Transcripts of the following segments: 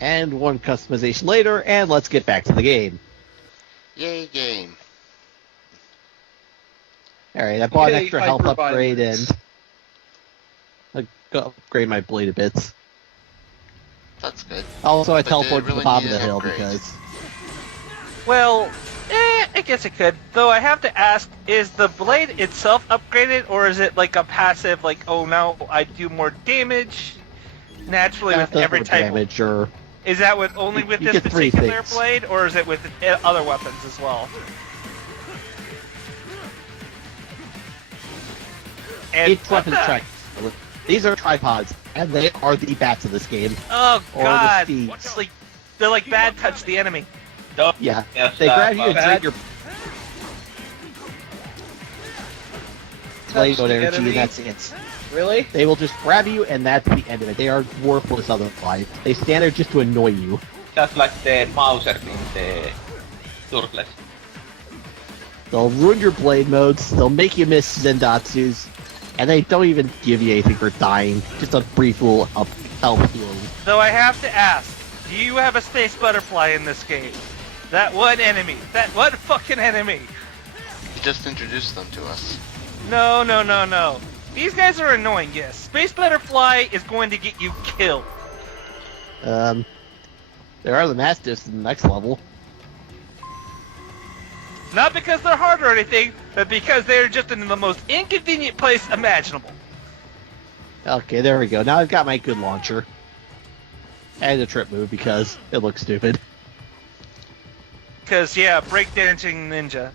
And one customization later, and let's get back to the game. Yay, game. Alright, I bought an Yay, extra health hyper upgrade violence. and upgrade my blade a bit. That's good. Also, I But teleported they to really the bottom of need the an hill upgrade. because... Well, I guess it could. Though I have to ask, is the blade itself upgraded, or is it like a passive, like, oh, now I do more damage naturally with does every more type? damage, or... Is that with only with You this get three particular things. blade, or is it with other weapons as well? And Each weapon track. These are tripods, and they are the bats of this game. Oh Or the god! steeds. It's like, they're like bad touch the enemy. Yeah, Yes, they grab you and bad- drain your blade Touch the energy, enemy? and that's it. Really? They will just grab you, and that's the end of it. They are worthless otherwise. They stand there just to annoy you. Just like the Mauser in the Turtles. They'll ruin your blade modes, they'll make you miss Zendatsus, and they don't even give you anything for dying. Just a brief little health healing. Though I have to ask, do you have a space butterfly in this game? That one enemy. That one fucking enemy. You just introduced them to us. No, no, no, no. These guys are annoying, yes. Space butterfly is going to get you killed. There are the Mastiffs in the next level. Not because they're hard or anything, but because they're just in the most inconvenient place imaginable. Okay, there we go. Now I've got my good launcher. And a trip move because it looks stupid. Because, yeah, breakdancing ninja.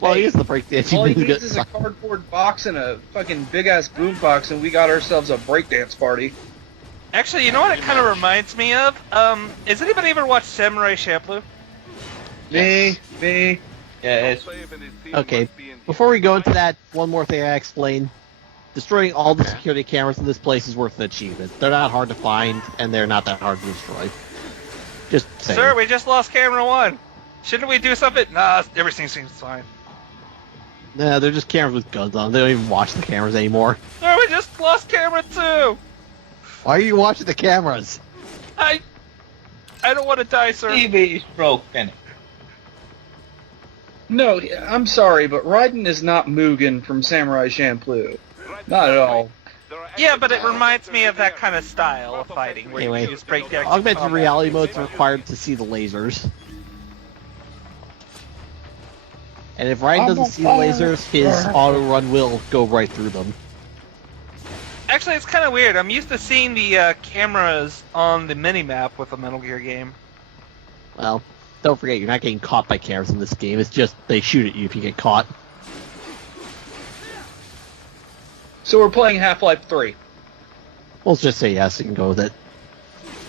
Well, Hey, he is the breakdancing All he move. needs is a cardboard box and a fucking big-ass boombox, and we got ourselves a breakdance party. Actually, you know what it kind of reminds me of? Has anybody ever watched Samurai Champloo? Me. Yes. Okay, before we go into that, one more thing I explain. Destroying all the security cameras in this place is worth an achievement. They're not hard to find, and they're not that hard to destroy. Just saying. Sir, we just lost camera 1. Shouldn't we do something? Nah, everything seems fine. Nah, they're just cameras with guns on them. They don't even watch the cameras anymore. Sir, we just lost camera 2. Why are you watching the cameras? I don't want to die, sir. TV is broken. No, I'm sorry, but Raiden is not Mugen from Samurai Champloo. Not at all. Yeah, but it reminds me of that kind of style of fighting where Anyway, you just break down. Augmented reality mode's required to see the lasers. And if Ryan doesn't see the lasers, his auto run will go right through them. Actually, it's kind of weird. I'm used to seeing the cameras on the mini-map with a Metal Gear game. Well, don't forget, you're not getting caught by cameras in this game. It's just they shoot at you if you get caught. So we're playing Half-Life 3. We'll just say yes, you can go with it.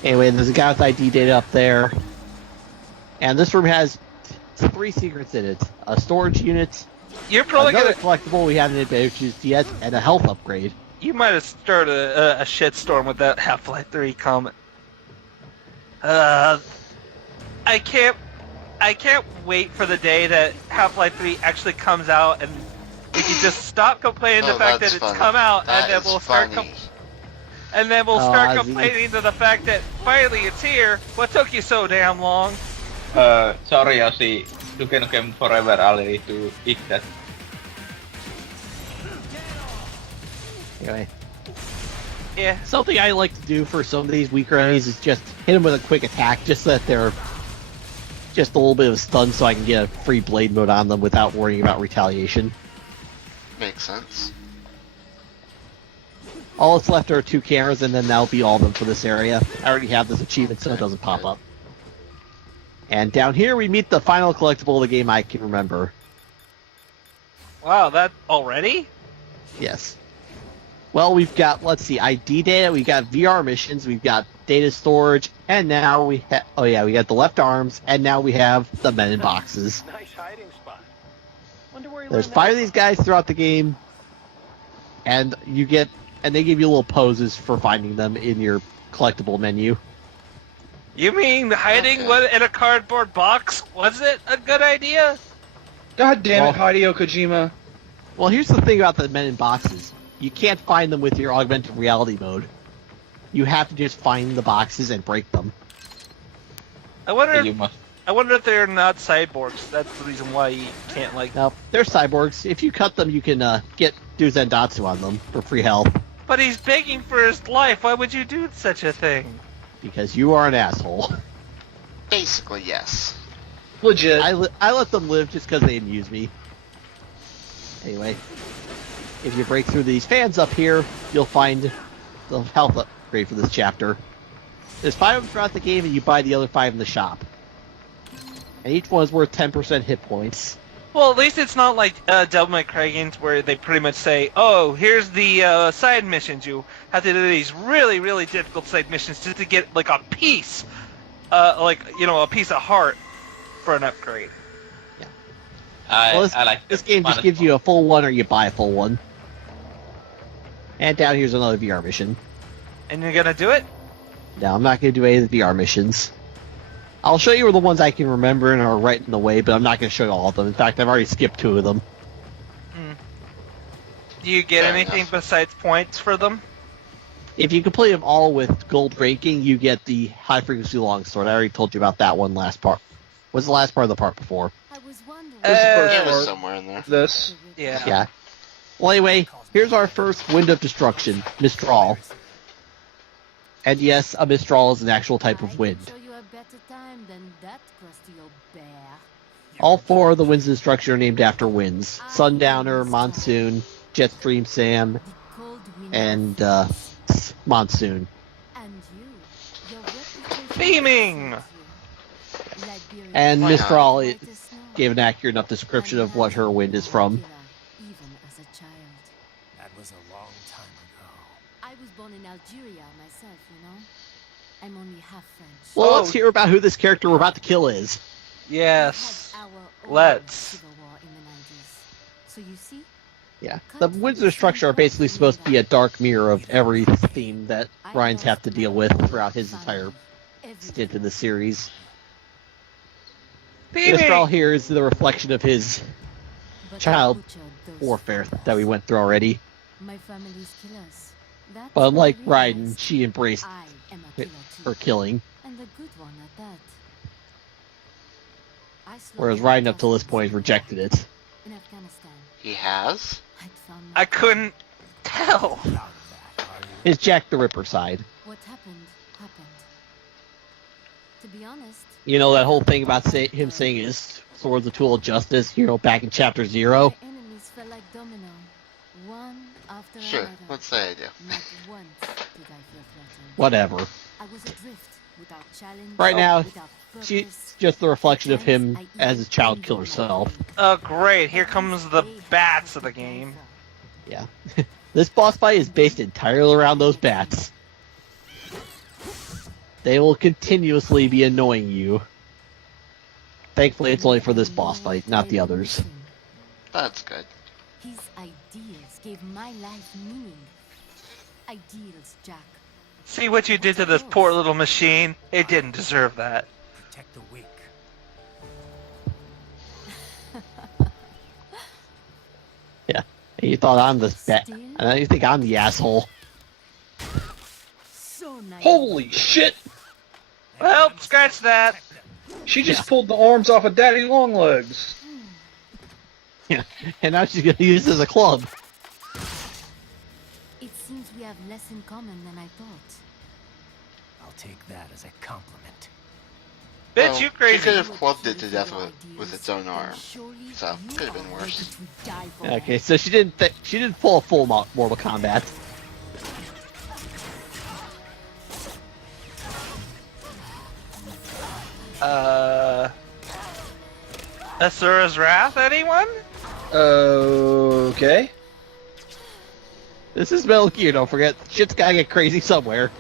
Anyway, there's a guy with ID data up there. And this room has 3 secrets in it. A storage unit, You're probably another gonna. collectible we haven't introduced yet, and a health upgrade. You might have started a shitstorm with that Half-Life 3 comment. I can't wait for the day that Half-Life 3 actually comes out and we can just stop complaining the fact that that's it's funny. come out, That and then is we'll start funny. start I see. complaining to the fact that finally it's here. What took you so damn long? Sorry, Ozzy. Duke Nukem Forever already to eat that. Anyway, Yeah. something I like to do for some of these weaker enemies is just hit them with a quick attack, just so that they're just a little bit of a stun so I can get a free blade mode on them without worrying about retaliation. Makes sense. All that's left are 2 cameras, and then that'll be all of them for this area. I already have this achievement, so it doesn't pop up. And down here we meet the final collectible of the game I can remember. Wow, that already? Yes. Well, we've got, let's see, ID data, we've got VR missions, we've got data storage, and now we have, oh yeah, we got the left arms, and now we have the men in boxes. Nice hiding spot. Wonder where he There's learned 5 that of these guys throughout the game, and you get, and they give you little poses for finding them in your collectible menu. You mean hiding Okay. what in a cardboard box? Was it a good idea? God damn it, Well- Hideo Kojima. Well, here's the thing about the men in boxes. You can't find them with your augmented reality mode. You have to just find the boxes and break them. I wonder. You must. I wonder if they're not cyborgs. That's the reason why you can't like. No, they're cyborgs. If you cut them, you can do Zendatsu on them for free health. But he's begging for his life. Why would you do such a thing? Because you are an asshole. Basically, yes. Legit. I let them live just because they amuse me. Anyway, if you break through these fans up here, you'll find the health upgrade for this chapter. There's 5 of them throughout the game, and you buy the other 5 in the shop. And each one is worth 10% hit points. Well, at least it's not like Devil May Cry games where they pretty much say, "Oh, here's the side missions. You have to do these really, really difficult side missions just to get like a piece, a piece of heart for an upgrade." Well, I like this game just gives you a full one, or you buy a full one. And down here's another VR mission. And you're gonna do it? No, I'm not going to do any of the VR missions. I'll show you the ones I can remember and are right in the way, but I'm not going to show you all of them. In fact, I've already skipped 2 of them. Do you get Fair anything enough. besides points for them? If you complete them all with gold ranking, you get the high frequency longsword. I already told you about that one last part. Was the last part of the part before? I was wondering. This is the first It was part. somewhere in there. This. Yeah. Yeah. Well, anyway, here's our first Wind of Destruction, Mistral. And yes, a Mistral is an actual type of wind. Show you a better time than that crusty old bear. All 4 of the winds of destruction are named after winds. Sundowner, Monsoon, Jetstream Sam, The cold wind and Monsoon. and you. Your reputation Beaming! precedes you. Liberia And Why not? Mistral white as snow. gave an accurate enough description of what her wind is from. Even as a child. That was a long time ago. I was born in Algeria myself, you know. I'm only half French. Well, Oh. let's hear about who this character we're about to kill is. Yes. We had our own Let's. Civil War in the 90s. So you see, Yeah. The winds of destruction are basically supposed to be a dark mirror of every theme that Ryan's have to deal with throughout his entire stint in the series. Mistral Beaming! here is the reflection of his child warfare that we went through already. My family's killers. That's But unlike when I Raiden, realized she embraced I am a killer her too, killing, and a good one at that. I whereas slaughtered Raiden up till this point thousands rejected it. in Afghanistan. He has? I'd found I couldn't tell. Proud of that, are you? His Jack the Ripper side. What happened, happened. To be honest, You know that whole thing about him saying his sword's a tool of justice, back in chapter 0? my enemies fell like domino, one after Sure, another. let's say I do. Not once did I feel threatened. Whatever. I was adrift, without challenge, Right now, without She's purpose. just the reflection of him as his child killer self. Oh, great. Here comes the bats of the game. Yeah. This boss fight is based entirely around those bats. They will continuously be annoying you. Thankfully, it's only for this boss fight, not the others. That's good. His ideals gave my life meaning. Ideals, Jack. See what you did to this poor little machine? It didn't deserve that. Protect the weak. And you thought I'm the bat, and now you think I'm the asshole. So nice. Holy shit! Well, scratch that. She just pulled the arms off of Daddy Longlegs. Yeah. And now she's gonna use it as a club. It seems we have less in common than I thought. I'll take that as a compliment. Bitch, Well, you She crazy. could have clubbed it to death with its own arm. So, could have been worse. Okay, so she didn't pull a full Mortal Kombat. Asura's Wrath, anyone? Okay. This is Metal Gear, don't forget. Shit's gotta get crazy somewhere.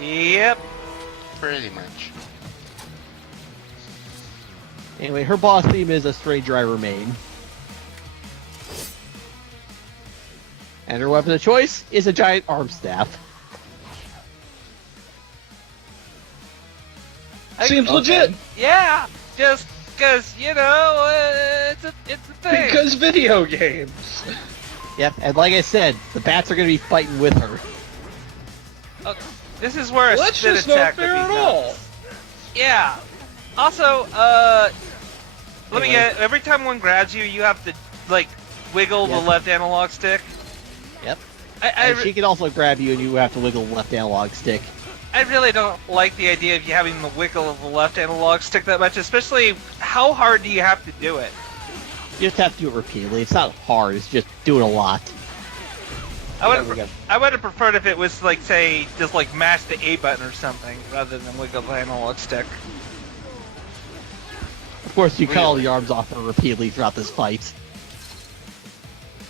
Yep. Pretty much. Anyway, her boss theme is A Stranger I Remain. And her weapon of choice is a giant arm staff. Seems legit. Yeah, just because, it's a thing. Because video games. Yep, and like I said, the bats are gonna be fighting with her. This is where a That's spin just not attack fair would at be all. nuts. Yeah. Also, let me get. Every time one grabs you, you have to like wiggle Yep. the left analog stick. Yep. I And she can also grab you, and you have to wiggle the left analog stick. I really don't like the idea of you having the wiggle of the left analog stick that much, especially how hard do you have to do it? You just have to do it repeatedly. It's not hard. It's just do it a lot. I would have preferred if it was like, say, just like mash the A button or something, rather than wiggle the analog stick. Of course, you cut all the arms off her repeatedly throughout this fight.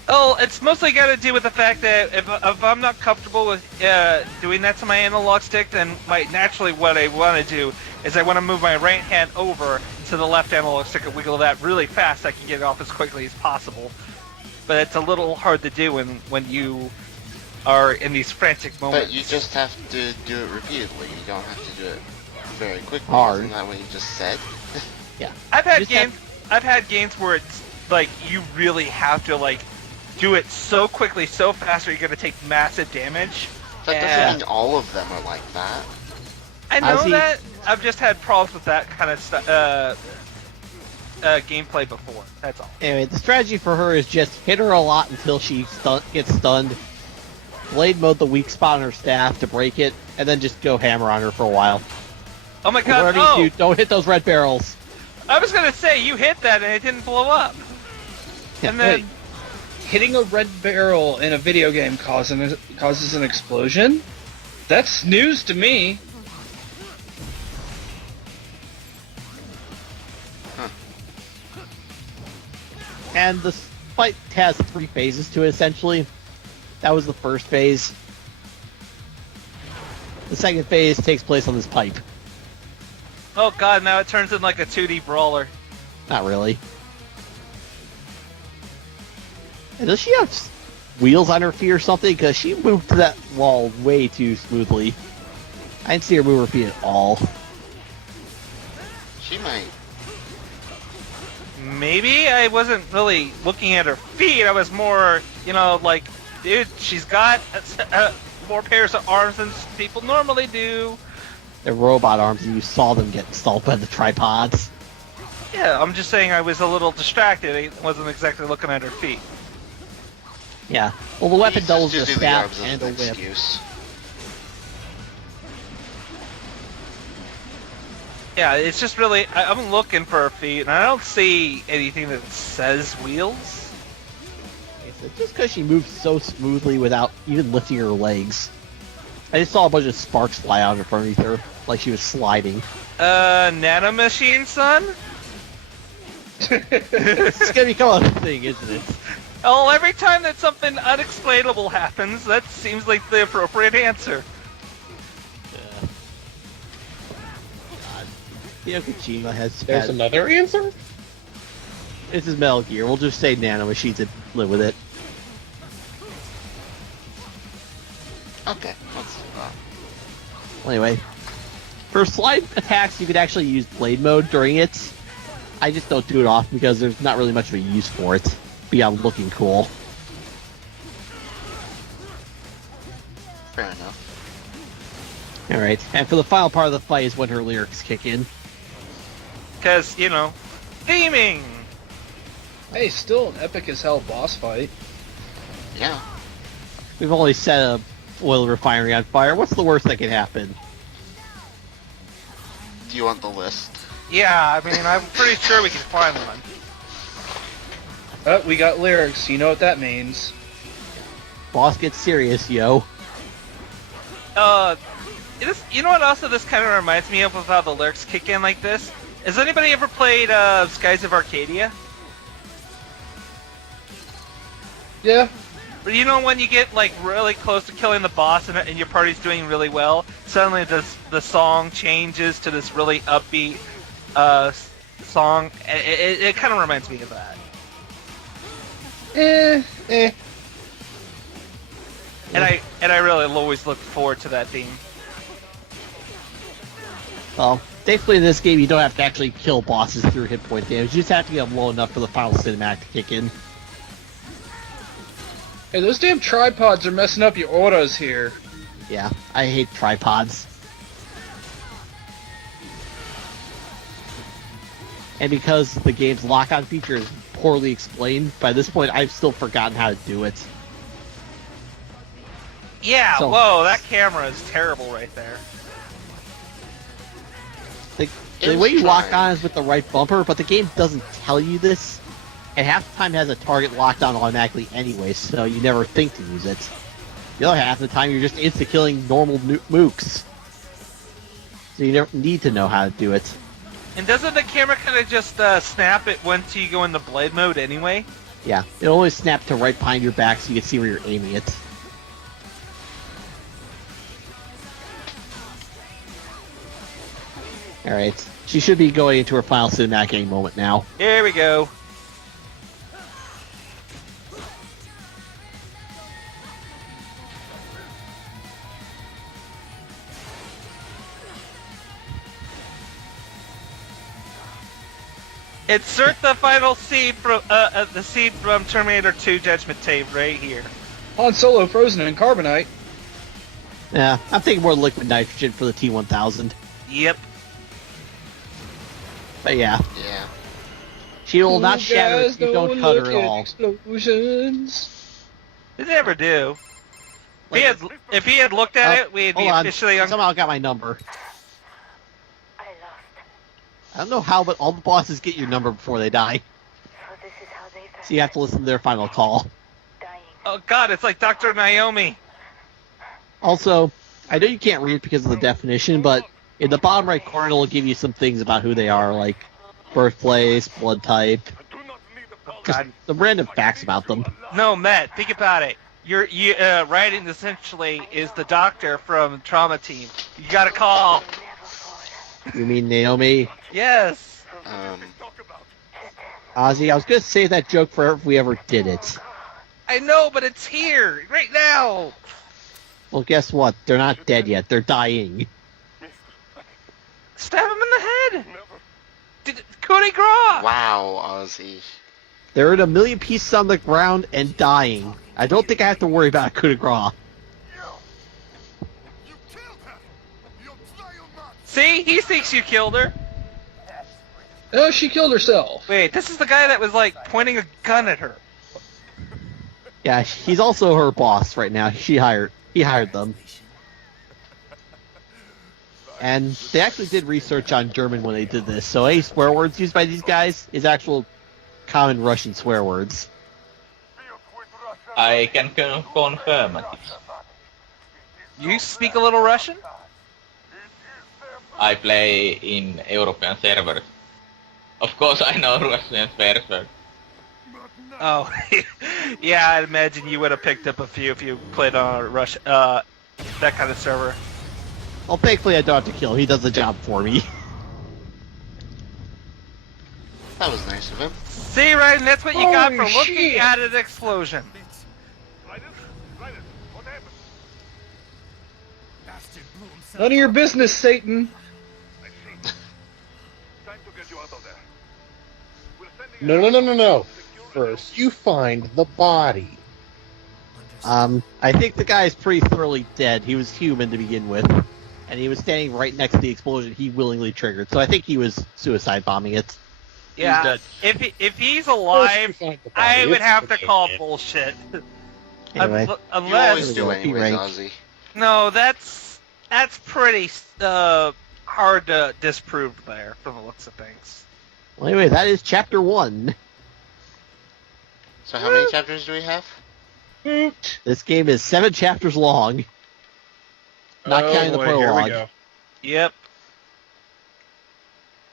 Oh, it's mostly got to do with the fact that if I'm not comfortable with doing that to my analog stick, then naturally what I want to do is I want to move my right hand over to the left analog stick and wiggle that really fast. I can get it off as quickly as possible. But it's a little hard to do when you are in these frantic moments. But you just have to do it repeatedly. You don't have to do it very quickly. Hard. Isn't that what you just said? Yeah. I've had Just games. I've had games where it's like you really have to like do it so quickly, so fast, or you're gonna take massive damage. That And doesn't mean all of them are like that. I know see- that. I've just had problems with that kind of gameplay before. That's all. Anyway, the strategy for her is just hit her a lot until she gets stunned. Blade mode the weak spot on her staff to break it, and then just go hammer on her for a while. Oh my god! Whatever Oh, you do, don't hit those red barrels. I was gonna say you hit that and it didn't blow up. And then Hey, hitting a red barrel in a video game causes an explosion? That's news to me. And the fight has 3 phases to it, essentially. That was the first phase. The second phase takes place on this pipe. oh god, now it turns in like a 2D brawler. Not really. And does she have wheels on her feet or something? Because she moved to that wall way too smoothly. I didn't see her move her feet at all. She might. Maybe I wasn't really looking at her feet. I was more, like, dude, she's got more pairs of arms than people normally do. They're robot arms, and you saw them get installed by the tripods. Yeah, I'm just saying I was a little distracted. I wasn't exactly looking at her feet. Yeah. Well, the weapon He's doubles just the using the staff arms as and a an whip. excuse. Yeah, it's just really, I'm looking for her feet, and I don't see anything that says wheels. Okay, so just because she moves so smoothly without even lifting her legs. I just saw a bunch of sparks fly out in front of her, like she was sliding. Nanomachine, son? It's gonna become a thing, isn't it? Oh, every time that something unexplainable happens, that seems like the appropriate answer. God. Hideo Kojima has There's another answer? This is Metal Gear. We'll just say nanomachines and live with it. Okay, let's do that. Well, anyway, for slide attacks, you could actually use blade mode during it. I just don't do it often because there's not really much of a use for it beyond looking cool. Fair enough. Alright, and for the final part of the fight is when her lyrics kick in. Because, theming! Hey, still an epic as hell boss fight. Yeah. We've only set a oil refinery on fire. What's the worst that can happen? Do you want the list? Yeah, I mean, I'm pretty sure we can find one. Oh, we got lyrics. You know what that means. Boss gets serious, yo. You know what also this kind of reminds me of how the lyrics kick in like this? Has anybody ever played Skies of Arcadia? Yeah. But when you get like really close to killing the boss and your party's doing really well, suddenly the song changes to this really upbeat song. It kind of reminds me of that. And I really always look forward to that theme. Well, thankfully in this game you don't have to actually kill bosses through hit point damage. You just have to get them low enough for the final cinematic to kick in. Hey, those damn tripods are messing up your autos here. Yeah, I hate tripods. And because the game's lock-on feature is poorly explained, by this point I've still forgotten how to do it. Yeah, So- whoa, that camera is terrible right there. The way you lock on is with the right bumper, but the game doesn't tell you this. And half the time it has a target locked on automatically anyway, so you never think to use it. The other half of the time you're just insta-killing normal mooks. So you never need to know how to do it. And doesn't the camera kind of just snap it once you go into blade mode anyway? Yeah, it'll always snap to right behind your back so you can see where you're aiming it. Alright, she should be going into her final cinematic any moment now. Here we go. Insert the final scene from the scene from Terminator 2 Judgment Day right here. Han Solo frozen in carbonite. Yeah, I'm thinking more liquid nitrogen for the T-1000. Yep. But yeah, Yeah. she will not You shatter guys if you don't cut her look at at all. Explosions. They never do. If he had looked at it, we'd be Hold on, officially on. somehow got my number. I lost. I don't know how, but all the bosses get your number before they die. So this is how they So you have to listen to their final call. dying. Oh god, it's like Dr. Naomi. Also, I know you can't read it because of the definition, but in the bottom right corner it'll give you some things about who they are, like birthplace, blood type, just God. some random facts about them. No, Matt, think about it. Your writing essentially is the doctor from Trauma Team. You got a call. Never fall. You mean Naomi? Yes. Ozzy, I was gonna save that joke for if we ever did it. I know, but it's here right now. Well, guess what? They're not dead yet. They're dying. Stab him in the head. Coup de grace. Wow, Ozzy. They're in a million pieces on the ground and dying. I don't think I have to worry about a coup de grace. See, he thinks you killed her. Oh, she killed herself. Wait, this is the guy that was like pointing a gun at her. Yeah, he's also her boss right now. He hired them. And they actually did research on German when they did this, so any swear words used by these guys is actual common Russian swear words. I can confirm it. You speak a little Russian? I play in European servers. Of course I know Russian servers. Oh, yeah, I'd imagine you would have picked up a few if you played on a that kind of server. Well, thankfully I don't have to kill. He does the job for me. That was nice of him. See, Ryan, that's what you got for Holy looking shit. at an explosion. Bastard blew himself None of your business, Satan. No. First, you find the body. I think the guy is pretty thoroughly dead. He was human to begin with. And he was standing right next to the explosion he willingly triggered. So I think he was suicide bombing it. Yeah, if he's First, alive, you find the body. I would It's have to okay. call bullshit. Anyway. You Unless always do Be anyways, ranked. Ozzy. no, that's pretty hard to disprove there from the looks of things. Well, anyway, that is chapter 1. So how many chapters do we have? This game is 7 chapters long. Not counting the boy, here we prologue. go. Yep.